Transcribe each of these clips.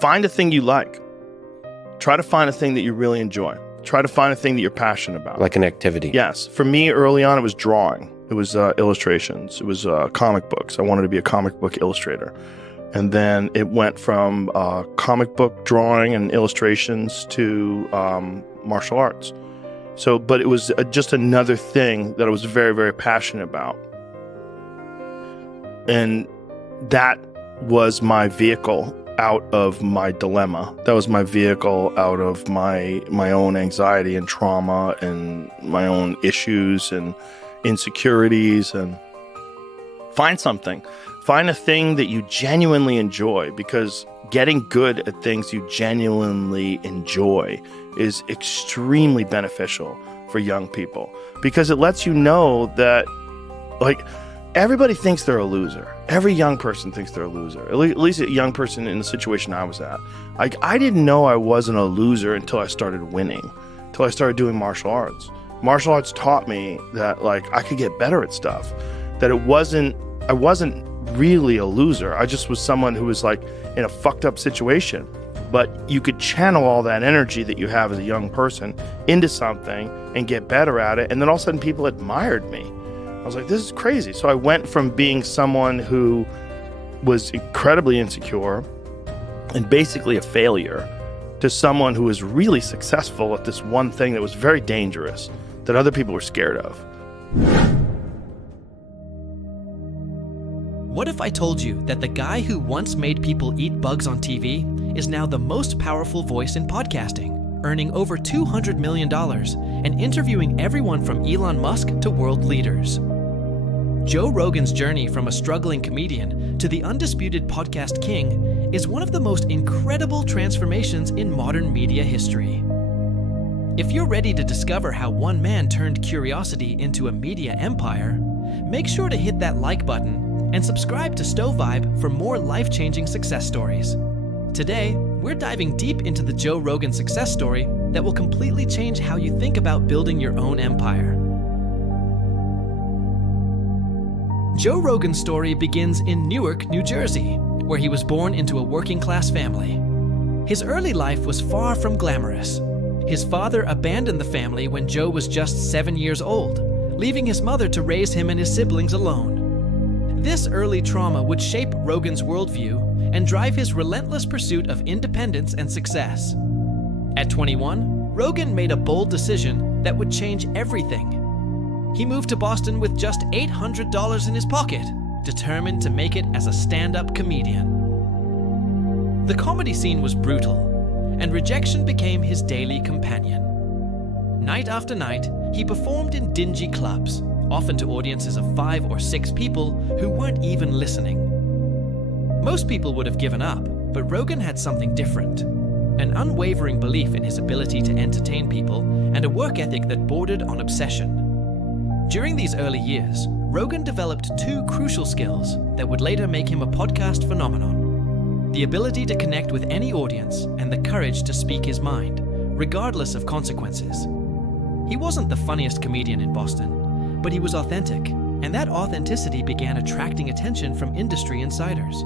Find a thing you like. Try to find a thing that you really enjoy. Try to find a thing that you're passionate about. Like an activity. Yes. For me, early on, it was drawing. It was illustrations. It was comic books. I wanted to be a comic book illustrator. And then it went from comic book drawing and illustrations to martial arts. But it was just another thing that I was very, very passionate about. And that was my vehicle out of my dilemma. That was my vehicle out of my own anxiety and trauma and my own issues and insecurities. And find something. Find a thing that you genuinely enjoy, because getting good at things you genuinely enjoy is extremely beneficial for young people, because it lets you know that, like, everybody thinks they're a loser. Every young person thinks they're a loser. At least a young person in the situation I was at. Like, I didn't know I wasn't a loser until I started winning, until I started doing martial arts. Martial arts taught me that, like, I could get better at stuff, that I wasn't really a loser. I just was someone who was, like, in a fucked up situation. But you could channel all that energy that you have as a young person into something and get better at it. And then all of a sudden people admired me. I was like, this is crazy. So I went from being someone who was incredibly insecure and basically a failure to someone who was really successful at this one thing that was very dangerous, that other people were scared of. What if I told you that the guy who once made people eat bugs on TV is now the most powerful voice in podcasting, earning over $200 million and interviewing everyone from Elon Musk to world leaders? Joe Rogan's journey from a struggling comedian to the undisputed podcast king is one of the most incredible transformations in modern media history. If you're ready to discover how one man turned curiosity into a media empire, make sure to hit that like button and subscribe to Stowe Vibe for more life-changing success stories. Today, we're diving deep into the Joe Rogan success story that will completely change how you think about building your own empire. Joe Rogan's story begins in Newark, New Jersey, where he was born into a working-class family. His early life was far from glamorous. His father abandoned the family when Joe was just 7 years old, leaving his mother to raise him and his siblings alone. This early trauma would shape Rogan's worldview and drive his relentless pursuit of independence and success. At 21, Rogan made a bold decision that would change everything. He moved to Boston with just $800 in his pocket, determined to make it as a stand-up comedian. The comedy scene was brutal, and rejection became his daily companion. Night after night, he performed in dingy clubs, often to audiences of 5 or 6 people who weren't even listening. Most people would have given up, but Rogan had something different. An unwavering belief in his ability to entertain people and a work ethic that bordered on obsession. During these early years, Rogan developed 2 crucial skills that would later make him a podcast phenomenon: the ability to connect with any audience and the courage to speak his mind, regardless of consequences. He wasn't the funniest comedian in Boston, but he was authentic, and that authenticity began attracting attention from industry insiders.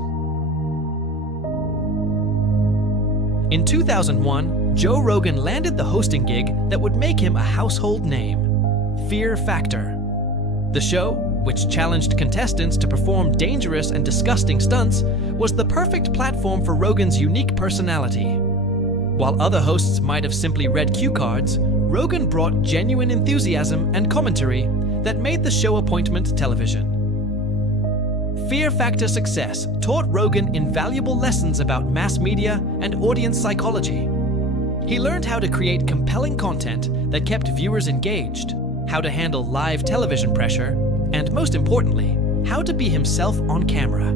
In 2001, Joe Rogan landed the hosting gig that would make him a household name: Fear Factor. The show, which challenged contestants to perform dangerous and disgusting stunts, was the perfect platform for Rogan's unique personality. While other hosts might have simply read cue cards, Rogan brought genuine enthusiasm and commentary that made the show appointment television. Fear Factor success taught Rogan invaluable lessons about mass media and audience psychology. He learned how to create compelling content that kept viewers engaged, how to handle live television pressure, and most importantly, how to be himself on camera.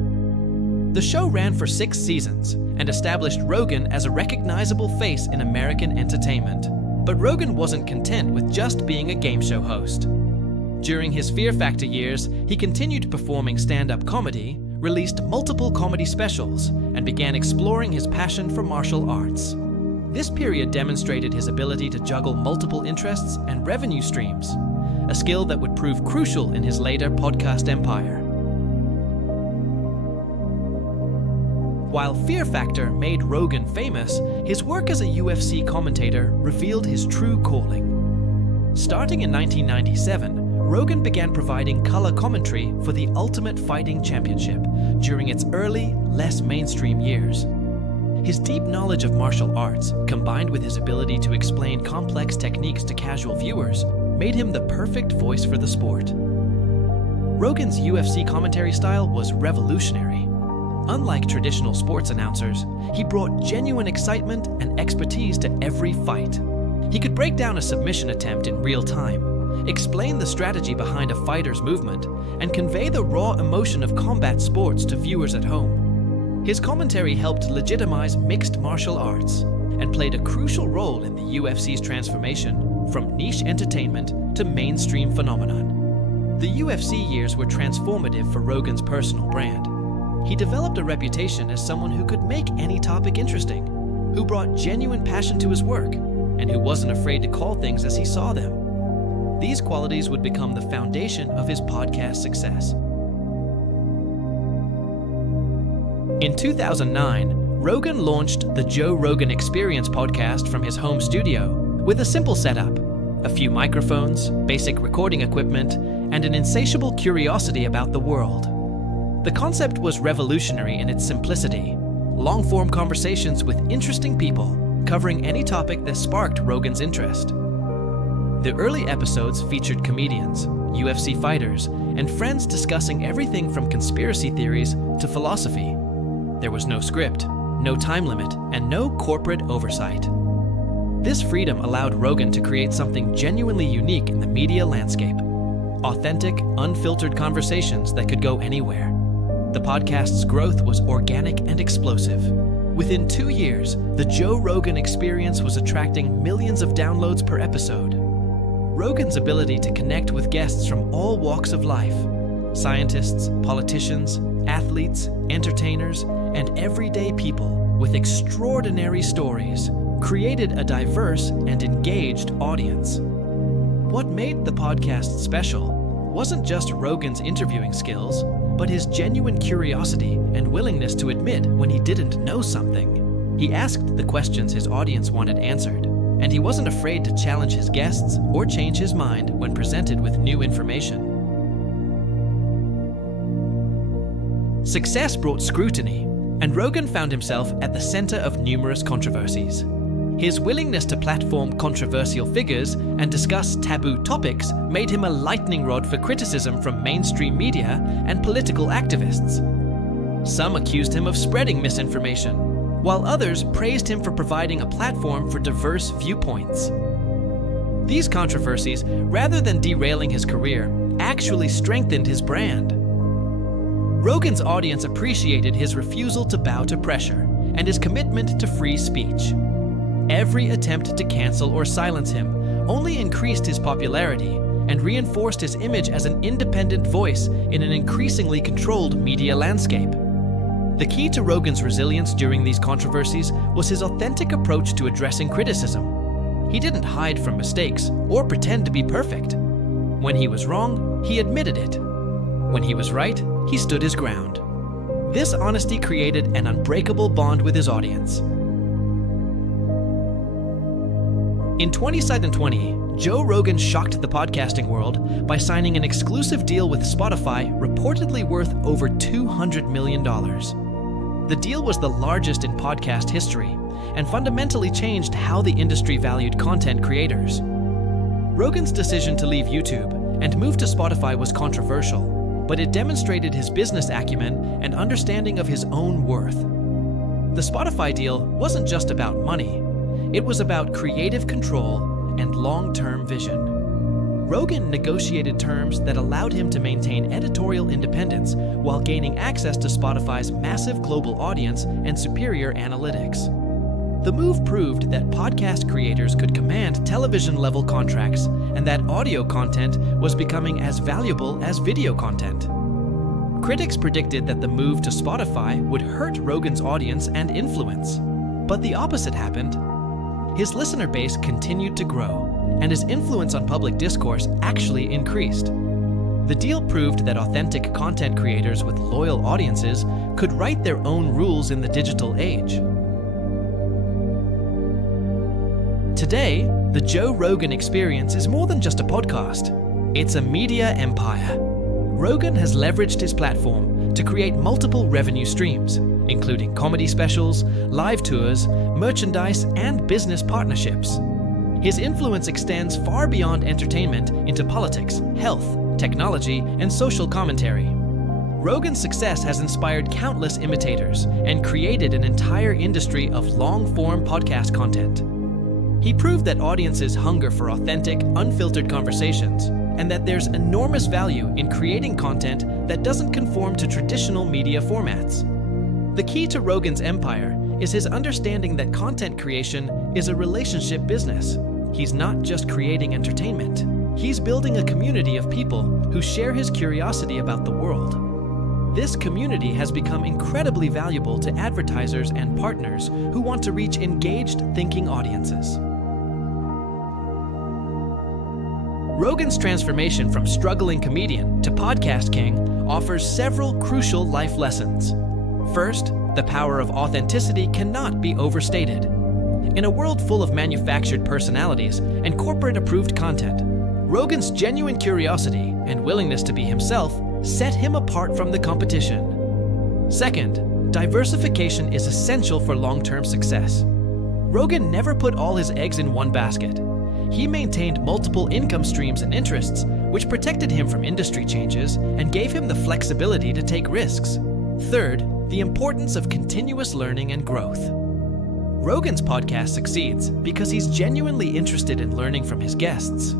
The show ran for 6 seasons and established Rogan as a recognizable face in American entertainment. But Rogan wasn't content with just being a game show host. During his Fear Factor years, he continued performing stand-up comedy, released multiple comedy specials, and began exploring his passion for martial arts. This period demonstrated his ability to juggle multiple interests and revenue streams, a skill that would prove crucial in his later podcast empire. While Fear Factor made Rogan famous, his work as a UFC commentator revealed his true calling. Starting in 1997, Rogan began providing color commentary for the Ultimate Fighting Championship during its early, less mainstream years. His deep knowledge of martial arts, combined with his ability to explain complex techniques to casual viewers, made him the perfect voice for the sport. Rogan's UFC commentary style was revolutionary. Unlike traditional sports announcers, he brought genuine excitement and expertise to every fight. He could break down a submission attempt in real time, explain the strategy behind a fighter's movement, and convey the raw emotion of combat sports to viewers at home. His commentary helped legitimize mixed martial arts and played a crucial role in the UFC's transformation from niche entertainment to mainstream phenomenon. The UFC years were transformative for Rogan's personal brand. He developed a reputation as someone who could make any topic interesting, who brought genuine passion to his work, and who wasn't afraid to call things as he saw them. These qualities would become the foundation of his podcast success. In 2009, Rogan launched the Joe Rogan Experience podcast from his home studio with a simple setup: a few microphones, basic recording equipment, and an insatiable curiosity about the world. The concept was revolutionary in its simplicity: long-form conversations with interesting people covering any topic that sparked Rogan's interest. The early episodes featured comedians, UFC fighters, and friends discussing everything from conspiracy theories to philosophy. There was no script, no time limit, and no corporate oversight. This freedom allowed Rogan to create something genuinely unique in the media landscape: authentic, unfiltered conversations that could go anywhere. The podcast's growth was organic and explosive. Within 2 years, the Joe Rogan Experience was attracting millions of downloads per episode. Rogan's ability to connect with guests from all walks of life, scientists, politicians, athletes, entertainers, and everyday people with extraordinary stories, created a diverse and engaged audience. What made the podcast special wasn't just Rogan's interviewing skills, but his genuine curiosity and willingness to admit when he didn't know something. He asked the questions his audience wanted answered, and he wasn't afraid to challenge his guests or change his mind when presented with new information. Success brought scrutiny, and Rogan found himself at the center of numerous controversies. His willingness to platform controversial figures and discuss taboo topics made him a lightning rod for criticism from mainstream media and political activists. Some accused him of spreading misinformation, while others praised him for providing a platform for diverse viewpoints. These controversies, rather than derailing his career, actually strengthened his brand. Rogan's audience appreciated his refusal to bow to pressure and his commitment to free speech. Every attempt to cancel or silence him only increased his popularity and reinforced his image as an independent voice in an increasingly controlled media landscape. The key to Rogan's resilience during these controversies was his authentic approach to addressing criticism. He didn't hide from mistakes or pretend to be perfect. When he was wrong, he admitted it. When he was right, he stood his ground. This honesty created an unbreakable bond with his audience. In 2020, Joe Rogan shocked the podcasting world by signing an exclusive deal with Spotify reportedly worth over $200 million. The deal was the largest in podcast history and fundamentally changed how the industry valued content creators. Rogan's decision to leave YouTube and move to Spotify was controversial, but it demonstrated his business acumen and understanding of his own worth. The Spotify deal wasn't just about money. It was about creative control and long-term vision. Rogan negotiated terms that allowed him to maintain editorial independence while gaining access to Spotify's massive global audience and superior analytics. The move proved that podcast creators could command television-level contracts and that audio content was becoming as valuable as video content. Critics predicted that the move to Spotify would hurt Rogan's audience and influence. But the opposite happened. His listener base continued to grow, and his influence on public discourse actually increased. The deal proved that authentic content creators with loyal audiences could write their own rules in the digital age. Today, the Joe Rogan Experience is more than just a podcast. It's a media empire. Rogan has leveraged his platform to create multiple revenue streams, including comedy specials, live tours, merchandise, and business partnerships. His influence extends far beyond entertainment into politics, health, technology, and social commentary. Rogan's success has inspired countless imitators and created an entire industry of long-form podcast content. He proved that audiences hunger for authentic, unfiltered conversations, and that there's enormous value in creating content that doesn't conform to traditional media formats. The key to Rogan's empire is his understanding that content creation is a relationship business. He's not just creating entertainment. He's building a community of people who share his curiosity about the world. This community has become incredibly valuable to advertisers and partners who want to reach engaged, thinking audiences. Rogan's transformation from struggling comedian to podcast king offers several crucial life lessons. First, the power of authenticity cannot be overstated. In a world full of manufactured personalities and corporate-approved content, Rogan's genuine curiosity and willingness to be himself set him apart from the competition. Second, diversification is essential for long-term success. Rogan never put all his eggs in one basket. He maintained multiple income streams and interests, which protected him from industry changes and gave him the flexibility to take risks. Third, the importance of continuous learning and growth. Rogan's podcast succeeds because he's genuinely interested in learning from his guests.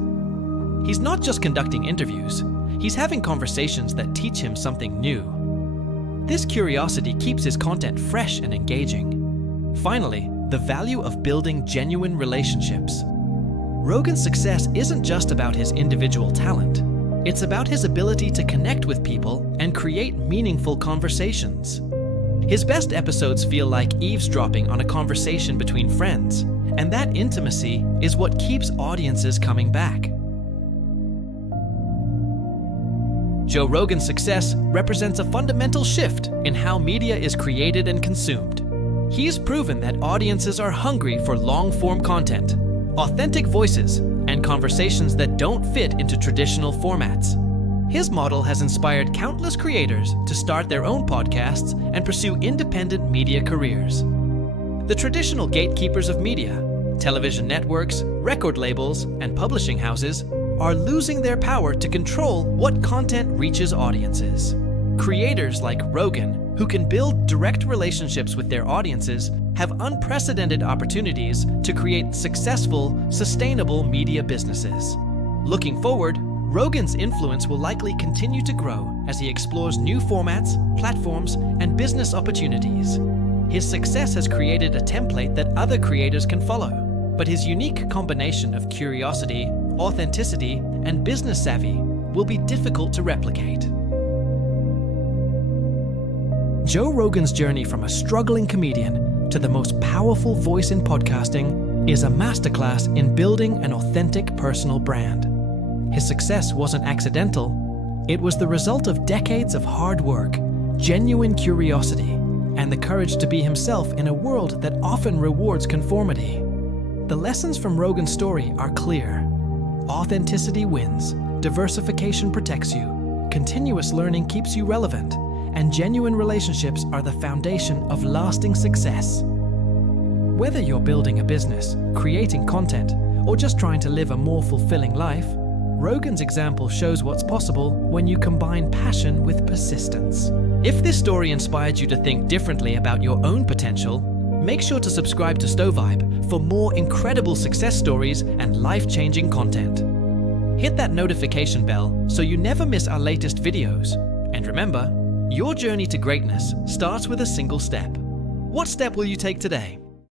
He's not just conducting interviews, he's having conversations that teach him something new. This curiosity keeps his content fresh and engaging. Finally, the value of building genuine relationships. Rogan's success isn't just about his individual talent. It's about his ability to connect with people and create meaningful conversations. His best episodes feel like eavesdropping on a conversation between friends, and that intimacy is what keeps audiences coming back. Joe Rogan's success represents a fundamental shift in how media is created and consumed. He's proven that audiences are hungry for long-form content, authentic voices, and conversations that don't fit into traditional formats. His model has inspired countless creators to start their own podcasts and pursue independent media careers. The traditional gatekeepers of media, television networks, record labels, and publishing houses, are losing their power to control what content reaches audiences. Creators like Rogan, who can build direct relationships with their audiences, have unprecedented opportunities to create successful, sustainable media businesses. Looking forward, Rogan's influence will likely continue to grow as he explores new formats, platforms, and business opportunities. His success has created a template that other creators can follow, but his unique combination of curiosity, authenticity, and business savvy will be difficult to replicate. Joe Rogan's journey from a struggling comedian to the most powerful voice in podcasting is a masterclass in building an authentic personal brand. His success wasn't accidental. It was the result of decades of hard work, genuine curiosity, and the courage to be himself in a world that often rewards conformity. The lessons from Rogan's story are clear. Authenticity wins, diversification protects you, continuous learning keeps you relevant, and genuine relationships are the foundation of lasting success. Whether you're building a business, creating content, or just trying to live a more fulfilling life, Rogan's example shows what's possible when you combine passion with persistence. If this story inspired you to think differently about your own potential, make sure to subscribe to Stovibe for more incredible success stories and life-changing content. Hit that notification bell so you never miss our latest videos. And remember, your journey to greatness starts with a single step. What step will you take today?